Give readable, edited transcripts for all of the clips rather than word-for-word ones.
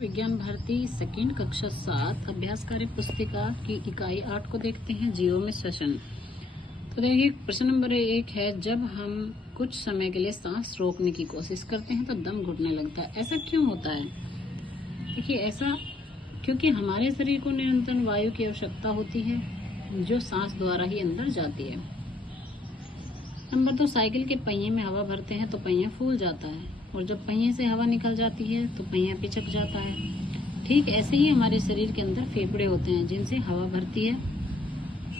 विज्ञान भारती सेकंड कक्षा 7 अभ्यास कार्य पुस्तिका की इकाई 8 को देखते हैं। जीवों में श्वसन। तो देखिए प्रश्न नंबर 1 है, जब हम कुछ समय के लिए सांस रोकने की कोशिश करते हैं तो दम घुटने लगता है। ऐसा क्यों होता है? देखिए ऐसा क्योंकि हमारे शरीर को निरंतर वायु की आवश्यकता होती है जो सांस द्वारा ही अंदर जाती है। नंबर 2, साइकिल के पहिए में हवा भरते हैं तो पहिया फूल जाता है और जब पहिए से हवा निकल जाती है तो पहिया पिचक जाता है। ठीक ऐसे ही हमारे शरीर के अंदर फेफड़े होते हैं जिनसे हवा भरती है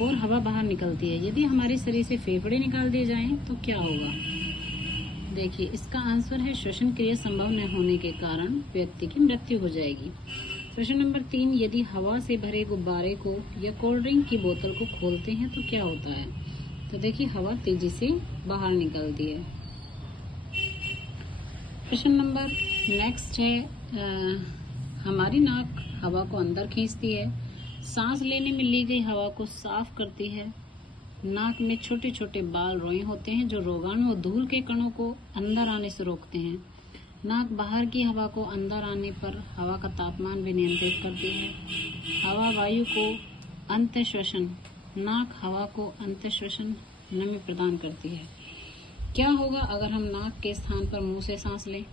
और हवा बाहर निकलती है। यदि हमारे शरीर से फेफड़े निकाल दिए जाएं तो क्या होगा? देखिए इसका आंसर है श्वसन क्रिया संभव न होने के कारण व्यक्ति की मृत्यु हो जाएगी। प्रश्न नंबर 3, यदि हवा से भरे गुब्बारे को या कोल्ड ड्रिंक की बोतल को खोलते हैं तो क्या होता है? तो देखिए हवा तेजी से बाहर निकलती है। प्रश्न नंबर नेक्स्ट है, हमारी नाक हवा को अंदर खींचती है, सांस लेने में ली गई हवा को साफ करती है। नाक में छोटे छोटे बाल रोए होते हैं जो रोगाणु और धूल के कणों को अंदर आने से रोकते हैं। नाक बाहर की हवा को अंदर आने पर हवा का तापमान भी नियंत्रित करती है। हवा वायु को अंतःश्वसन, नाक हवा को अंतःश्वसन नमी प्रदान करती है। क्या होगा अगर हम नाक के स्थान पर मुंह से सांस लें?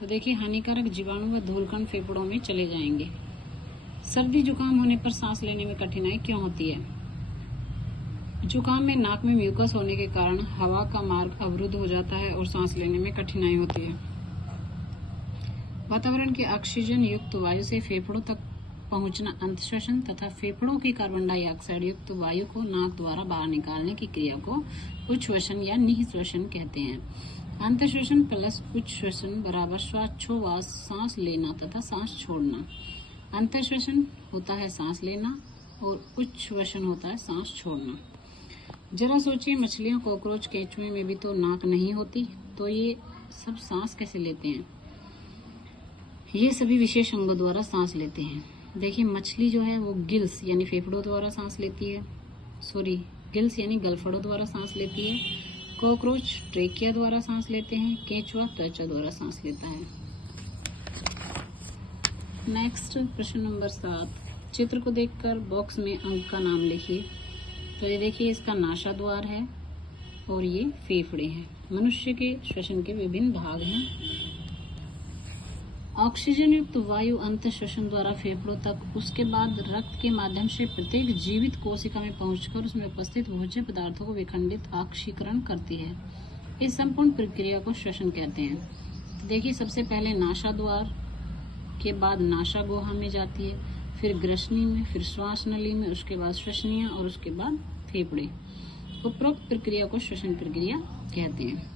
तो देखिए हानिकारक जीवाणु व धूलकण फेफड़ों में चले जाएंगे। सर्दी जुकाम होने पर सांस लेने में कठिनाई क्यों होती है? जुकाम में नाक में म्यूकस होने के कारण हवा का मार्ग अवरुद्ध हो जाता है और सांस लेने में कठिनाई होती है। वातावरण के ऑक्सीजन युक्त वायु से फेफड़ों तक पहुंचना अंतःश्वसन तथा फेफड़ों की कार्बन डाइऑक्साइड युक्त वायु को नाक द्वारा बाहर निकालने की क्रिया को उच्छ्वसन या निःश्वसन कहते हैं। अंतःश्वसन प्लस उच्छ्वसन बराबर श्वासोच्छ्वास, सांस लेना तथा सांस छोड़ना। अंतःश्वसन होता है सांस लेना और उच्छ्वसन होता है सांस छोड़ना। जरा सोचिए, मछलियां, कॉकरोच, केंचुए में भी तो नाक नहीं होती, तो ये सब सांस कैसे लेते हैं? ये सभी विशेष अंगों द्वारा सांस लेते हैं। देखिए मछली जो है वो गिल्स यानी फेफड़ों द्वारा सांस लेती है, गिल्स यानी गलफड़ों द्वारा सांस लेती है। कॉकरोच ट्रेकिया द्वारा सांस लेते हैं। केंचुआ त्वचा द्वारा सांस लेता है। नेक्स्ट प्रश्न नंबर 7, चित्र को देखकर बॉक्स में अंग का नाम लिखिए। तो ये देखिए इसका नासाद्वार है और ये फेफड़े हैं। मनुष्य के श्वसन के विभिन्न भाग हैं। ऑक्सीजन युक्त वायु अंतःश्वसन द्वारा फेफड़ों तक, उसके बाद रक्त के माध्यम से प्रत्येक जीवित कोशिका में पहुंचकर उसमें उपस्थित भोज्य पदार्थों को विखंडित ऑक्सीकरण करती है। इस संपूर्ण प्रक्रिया को श्वसन कहते हैं। तो देखिए सबसे पहले नासाद्वार के बाद नासा गुहा में जाती है, फिर ग्रसनी में, फिर श्वास नली में, उसके बाद श्वसनिया और उसके बाद फेफड़े। उपरोक्त प्रक्रिया को श्वसन प्रक्रिया कहते हैं।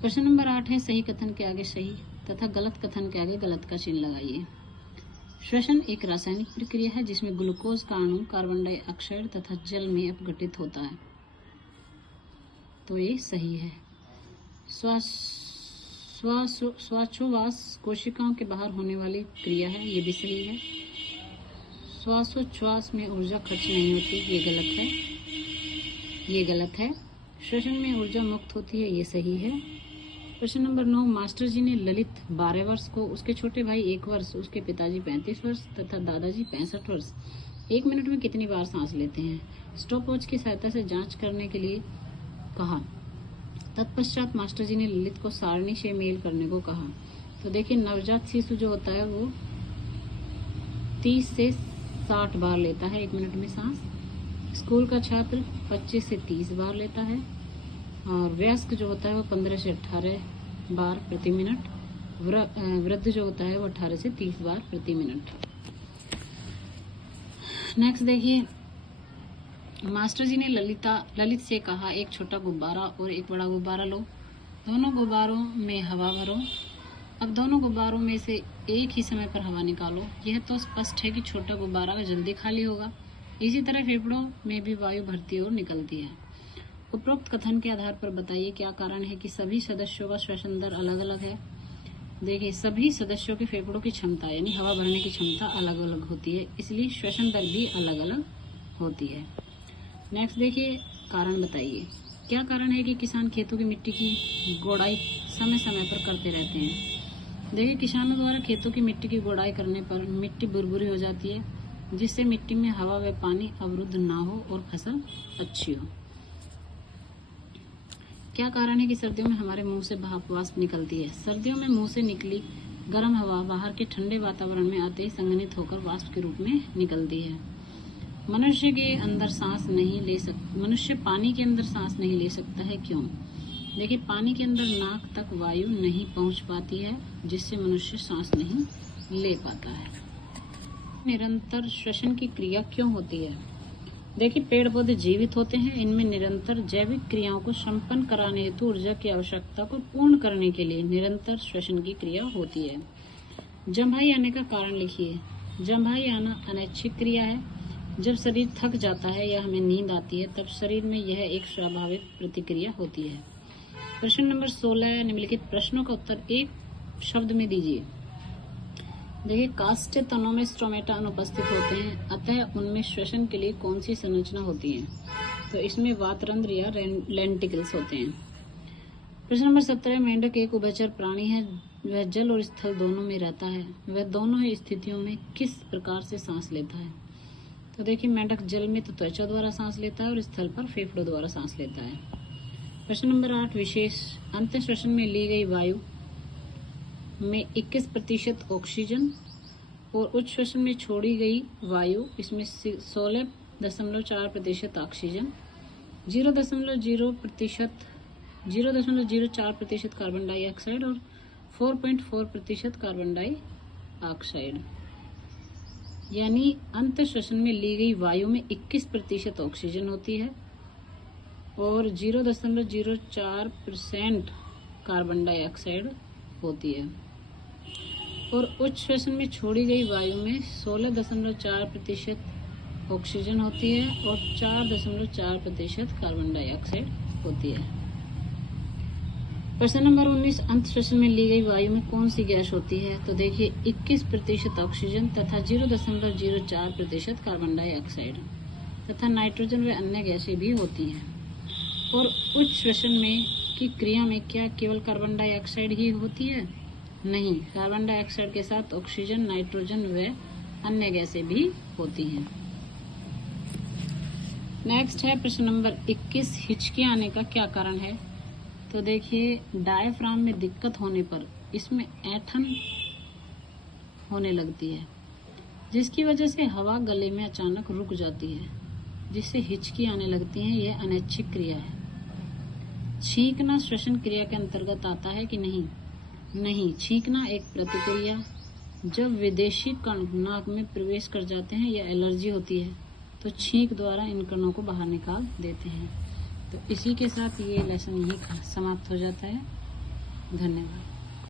प्रश्न नंबर 8 है, सही कथन के आगे सही तथा गलत कथन के आगे गलत का चिन्ह लगाइए। श्वसन एक रासायनिक प्रक्रिया है जिसमें ग्लूकोज का अणु कार्बन डाइऑक्साइड तथा जल में अपघटित होता है, तो ये सही है। श्वासोच्छ्वास कोशिकाओं के बाहर होने वाली क्रिया है, ये भी सही है। श्वासोच्छ्वास में ऊर्जा खर्च नहीं होती, ये गलत है। श्वसन में ऊर्जा मुक्त होती है, ये सही है। प्रश्न नंबर 9, मास्टर जी ने ललित 12 वर्ष को, उसके छोटे भाई 1 वर्ष, उसके पिताजी 35 वर्ष तथा दादाजी 65 वर्ष 1 मिनट में कितनी बार सांस लेते हैं? स्टॉप वॉच की सहायता से जांच करने के लिए कहा। तत्पश्चात मास्टर जी ने ललित को सारणी से मेल करने को कहा। तो देखिए नवजात शिशु जो होता है वो 30 से 60 बार लेता है 1 मिनट में सांस। स्कूल का छात्र 25 से 30 बार लेता है और वयस्क जो होता है वो 15 से 18 बार प्रति मिनट। वृद्ध जो होता है वो 18 से 30 बार प्रति मिनट। नेक्स्ट देखिए, मास्टर जी ने ललित से कहा, एक छोटा गुब्बारा और एक बड़ा गुब्बारा लो, दोनों गुब्बारों में हवा भरो। अब दोनों गुब्बारों में से एक ही समय पर हवा निकालो। यह तो स्पष्ट है कि छोटा गुब्बारा जल्दी खाली होगा। इसी तरह फेफड़ों में भी वायु भरती और निकलती है। उपरोक्त कथन के आधार पर बताइए क्या कारण है कि सभी सदस्यों का श्वसन दर अलग अलग है। देखिए सभी सदस्यों के फेफड़ों की क्षमता यानी हवा भरने की क्षमता अलग अलग होती है, इसलिए श्वसन दर भी अलग अलग होती है। नेक्स्ट देखिए, कारण बताइए। क्या कारण है कि किसान खेतों की मिट्टी की गोड़ाई समय समय पर करते रहते हैं? देखिए, किसानों द्वारा खेतों की मिट्टी की गुड़ाई करने पर मिट्टी भुरभुरी हो जाती है, जिससे मिट्टी में हवा व पानी अवरुद्ध ना हो और फसल अच्छी हो। क्या कारण है कि सर्दियों में हमारे मुंह से भाप वाष्प निकलती है? सर्दियों में मुंह से निकली गर्म हवा बाहर के ठंडे वातावरण में आते ही संघनित होकर वाष्प के रूप में निकलती है। मनुष्य पानी के अंदर सांस नहीं ले सकता है। क्यों? देखिए, पानी के अंदर नाक तक वायु नहीं पहुंच पाती है, जिससे मनुष्य सांस नहीं ले पाता है। निरंतर श्वसन की क्रिया क्यों होती है? देखिए, पेड़ पौधे जीवित होते हैं। इनमें निरंतर जैविक क्रियाओं को संपन्न कराने हेतु ऊर्जा की आवश्यकता को पूर्ण करने के लिए निरंतर श्वसन की क्रिया होती है। जम्भाई आने का कारण लिखिए। जम्भाई आना अनैच्छिक क्रिया है। जब शरीर थक जाता है या हमें नींद आती है, तब शरीर में यह एक स्वाभाविक प्रतिक्रिया होती है। प्रश्न नंबर 16, निम्नलिखित प्रश्नों का उत्तर एक शब्द में दीजिए। देखिए, काष्ठ तनों में स्ट्रोमेटा अनुपस्थित होते हैं, अतः उनमें श्वसन के लिए कौन सी संरचना होती है? तो इसमें वातरंध्र या लेंटिकल्स होते हैं। प्रश्न नंबर 17, मेंढक एक उभयचर प्राणी है। वह जल और स्थल दोनों में रहता है। वह दोनों ही स्थितियों में किस प्रकार से सांस लेता है? तो देखिए, मेंढक जल में तो त्वचा द्वारा सांस लेता है और स्थल पर फेफड़ों द्वारा सांस लेता है। प्रश्न नंबर 8, विशेष अंत श्वसन में ली गई वायु में 21% ऑक्सीजन और उच्च श्वसन में छोड़ी गई वायु, इसमें 16.4% ऑक्सीजन, 0.04% कार्बन डाइऑक्साइड और 4.4% कार्बन डाइऑक्साइड। यानी अंत श्वसन में ली गई वायु में 21% ऑक्सीजन होती है और 0.04% कार्बन डाइऑक्साइड होती है, और उच्च श्वसन में छोड़ी गई वायु में 16.4% ऑक्सीजन होती है और 4.4% कार्बन डाइऑक्साइड होती है। प्रश्न नंबर 19, अंत श्वसन में ली गई वायु में कौन सी गैस होती है? तो देखिए, 21% ऑक्सीजन तथा 0.04% कार्बन डाइऑक्साइड तथा नाइट्रोजन व अन्य गैसें भी होती हैं। और उच्च श्वसन में की क्रिया में क्या केवल कार्बन डाइऑक्साइड ही होती है? नहीं, कार्बन डाइऑक्साइड के साथ ऑक्सीजन, नाइट्रोजन व अन्य गैसें भी होती हैं। नेक्स्ट है प्रश्न नंबर 21, हिचकी आने का क्या कारण है? तो देखिए, डायफ्राम में दिक्कत होने पर इसमें ऐंठन होने लगती है, जिसकी वजह से हवा गले में अचानक रुक जाती है, जिससे हिचकी आने लगती है। यह अनैच्छिक क्रिया है। छींकना श्वसन क्रिया के अंतर्गत आता है कि नहीं? नहीं, छींकना एक प्रतिक्रिया जब विदेशी कण नाक में प्रवेश कर जाते हैं या एलर्जी होती है तो छींक द्वारा इन कणों को बाहर निकाल देते हैं। तो इसी के साथ ये लेसन यही समाप्त हो जाता है। धन्यवाद।